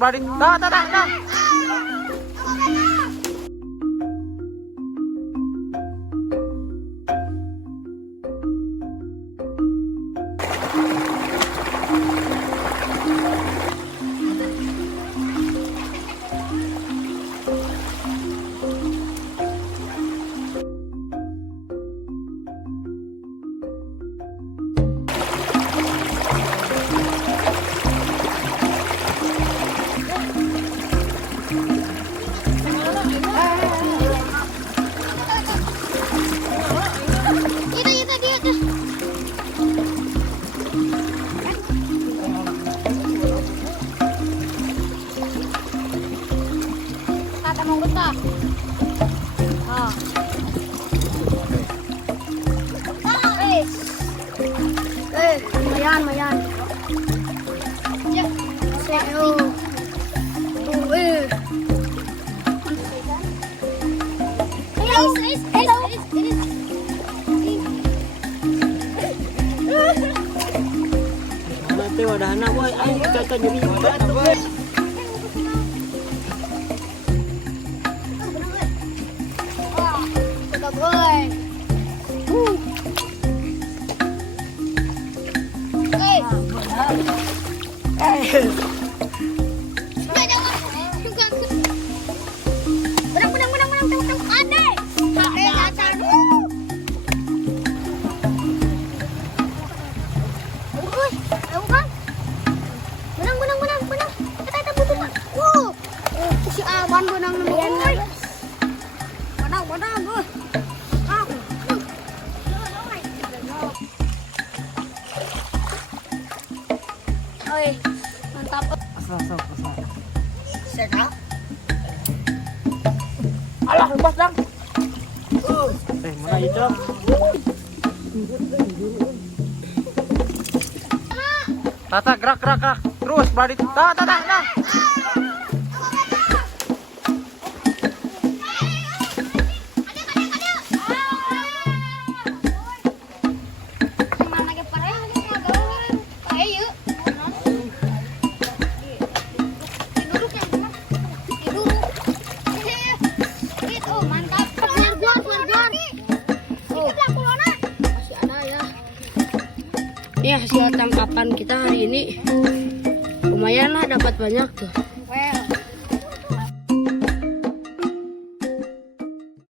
Balik. Dah, dah, dah, dah. Mayan. Ya, CEO. Nanti wadahna boy, ayo kita jadi ibadah boy. Mantap. Asal. Seka. Alah, lepas dang. Mana itu? Tata, gerak, gerak. Terus, balik. Dah, dah, dah, dah. Ini hasil tangkapan kita hari ini lumayan lah, dapat banyak tuh.